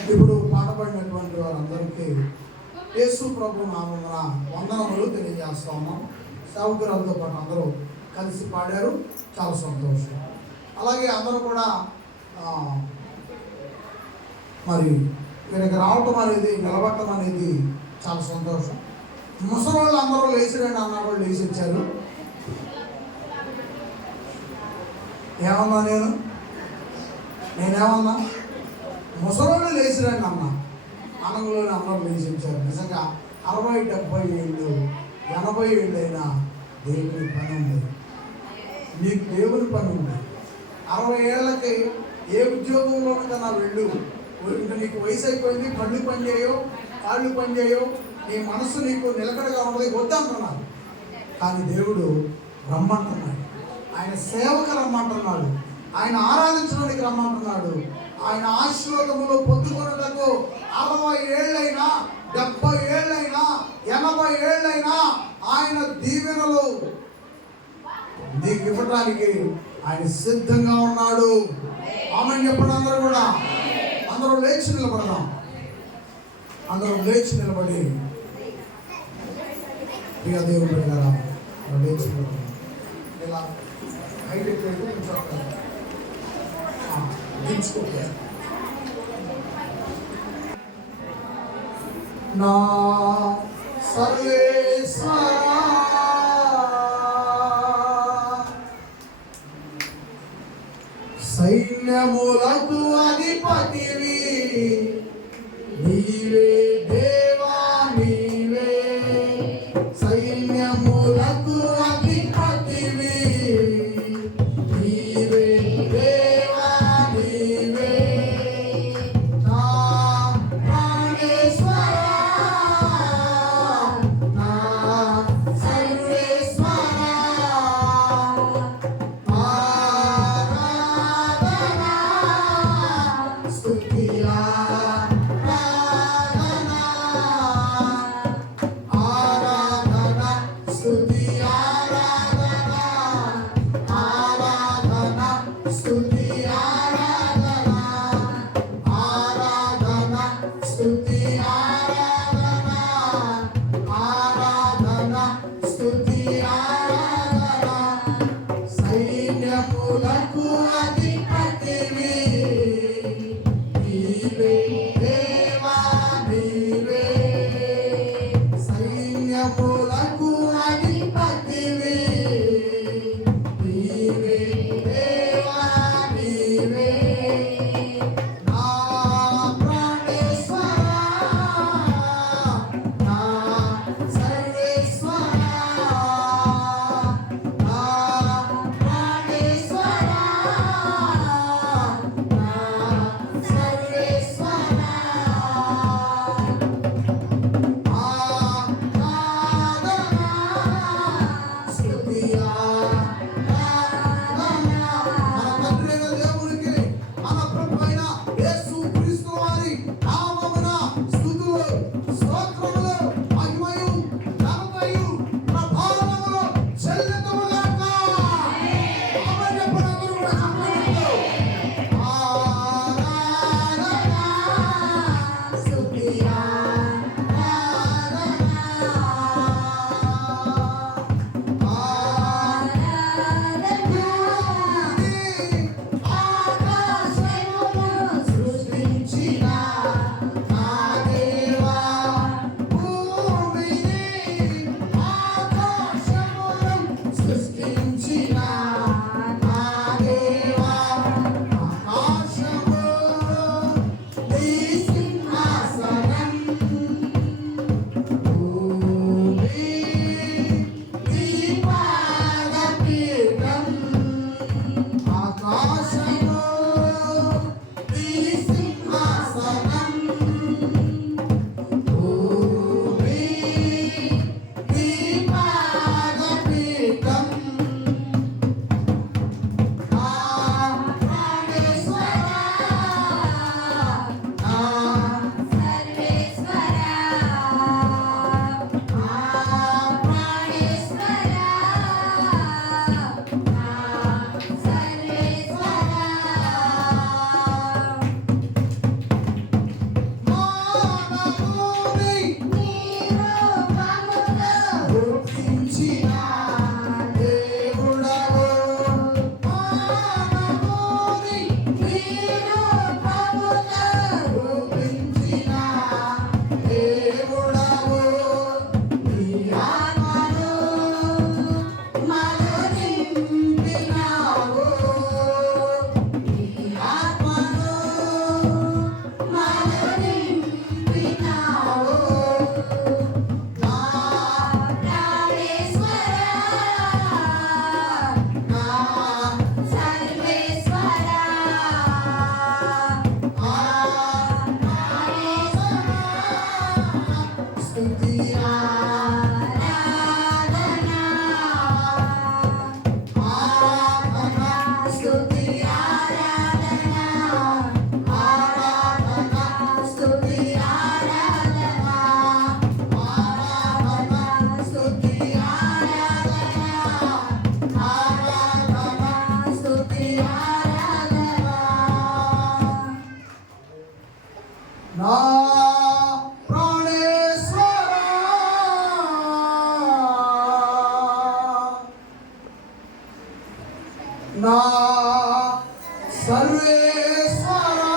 ఇప్పుడు పాట పాడినటువంటి వారందరికీ యేసు ప్రభు నామమున వందనములు తెలియజేస్తా ఉన్నాం. సేవకురాలతో పాటు అందరూ కలిసి పాడారు. చాలా సంతోషం. అలాగే అందరూ కూడా మరి వీరికి రావటం అనేది నిలబడటం అనేది చాలా సంతోషం. ముసలి అందరూ లేచిరండి అన్న వాళ్ళు లేచి వచ్చారు ఏమన్నా నేను? నేనేమన్నా? ముసలోళ్ళు లేచిరండి అమ్మ. అనగలోని అందరూ లేచించారు. నిజంగా అరవై డెబ్బై ఏళ్ళు ఎనభై ఏళ్ళైనా దేవుని పని ఉంది. నీకు దేవుని పని ఉంది. అరవై ఏళ్ళకి ఏ ఉద్యోగంలోనైనా వెళ్ళు. ఇంకా నీకు వయసు అయిపోయింది కళ్ళు పని చేయవు కాళ్ళు పని నీ మనసు నీకు నిలకడగా ఉండదు వద్దంటున్నాను కానీ దేవుడు రమ్మంటున్నాడు. ఆయన సేవకు రమ్మంటున్నాడు. ఆయన ఆరాధించడానికి రమ్మంటున్నాడు. ఆయన ఆశీర్వాదములు పొందుకున్నటకు అరవై ఏళ్ళైనా డెబ్బై ఏళ్ళైనా ఎనభై ఏళ్ళైనా ఆయన దీవెనలు నీకు ఇవ్వడానికి ఆయన సిద్ధంగా ఉన్నాడు. ఆమె చెప్పండి అందరూ కూడా. అందరూ లేచి నిలబడదాం. అందరూ లేచి నిలబడి. ప్రియ దేవుడు లేచి నిలబడి ఇలా హైట్ ఎక్కువ కొంచెం నా సర్వేశ్వరా సైన్యములకు అధిపతివి నా సర్వేశ్వరా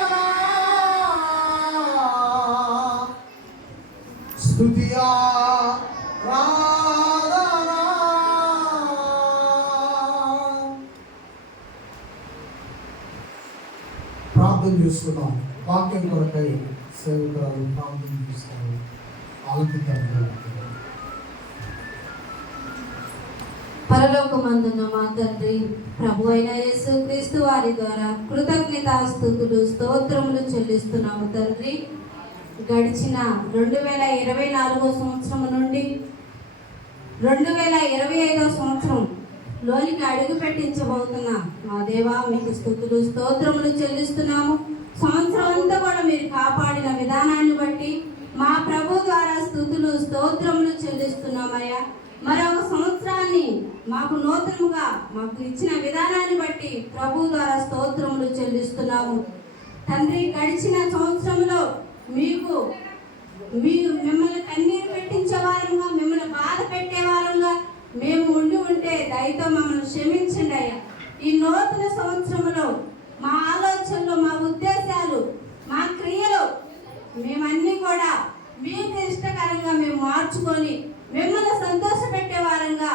ఆరాధనా స్తుతియా రాధనా ప్రార్థన చేసుకున్నాం వాక్యం కొరకై సేవకురాలు ప్రాంతం చూస్తారు ఆలోచిస్తారు పరలోకమందున్న మా తండ్రి ప్రభు అయిన యేసుక్రీస్తు వారి ద్వారా కృతజ్ఞతాస్తుతులు స్తోత్రములు చెల్లిస్తున్నాము తండ్రి. గడిచిన రెండు వేల ఇరవై నాలుగో సంవత్సరం నుండి రెండు వేల ఇరవై ఐదో సంవత్సరం లోనికి అడుగు పెట్టించబోతున్న మా దేవా మీకు స్థుతులు స్తోత్రములు చెల్లిస్తున్నాము. సంవత్సరం అంతా కూడా మీరు కాపాడిన విధానాన్ని బట్టి మా ప్రభు ద్వారా స్థుతులు స్తోత్రములు చెల్లిస్తున్నామయ్యా. మరొక సంవత్సరాన్ని మాకు నూతనముగా మాకు ఇచ్చిన విధానాన్ని బట్టి ప్రభు ద్వారా స్తోత్రములు చెల్లిస్తున్నాము. తండ్రి గడిచిన సంవత్సరంలో మీకు మీరు మిమ్మల్ని కన్ని పెట్టించే వారంగా మిమ్మల్ని బాధ పెట్టే వారంగా మేము ఉండి ఉంటే దయతో మమ్మల్ని క్షమించండి అయ్యా ఈ నూతన సంవత్సరంలో మా ఆలోచనలు మా ఉద్దేశాలు మా క్రియలు మేమన్నీ కూడా మీకు ఇష్టకరంగా మేము మార్చుకొని మిమ్మల్ని సంతోషపెట్టే వారంగా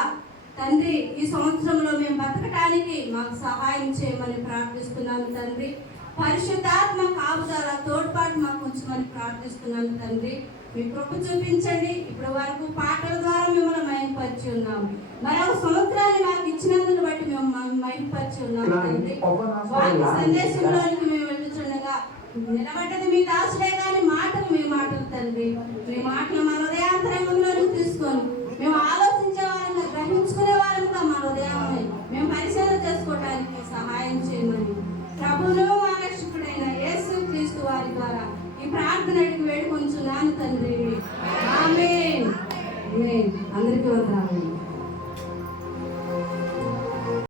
తండ్రి ఈ సంవత్సరంలో మేము బతకటానికి మాకు సహాయం చేయమని ప్రార్థిస్తున్నాను తండ్రి. పరిశుద్ధాత్మ కాపుదల తోడ్పాటు మాకు ఉంచమని ప్రార్థిస్తున్నాను తండ్రి. మీ కృప చూపించండి. ఇప్పటి వరకు పాటల ద్వారా మిమ్మల్ని మైంపరిచి ఉన్నాము. మరొక సంవత్సరాన్ని మాకు ఇచ్చినందుకు బట్టి మేము మ- మైంపరిచి ఉన్నాము తండ్రి. వాక్య సందేశంలోనికి మేము వెళ్ళుచుండగా నిలబడ్డది మీ దాసులే కానీ మాటలు మీ మాటలు తండ్రి. మీ మాటలు మా హృదయాంతరంగంలోకి తీసుకొని. మేము ఆలోచించే వారంగా గ్రహించుకునే వారంగా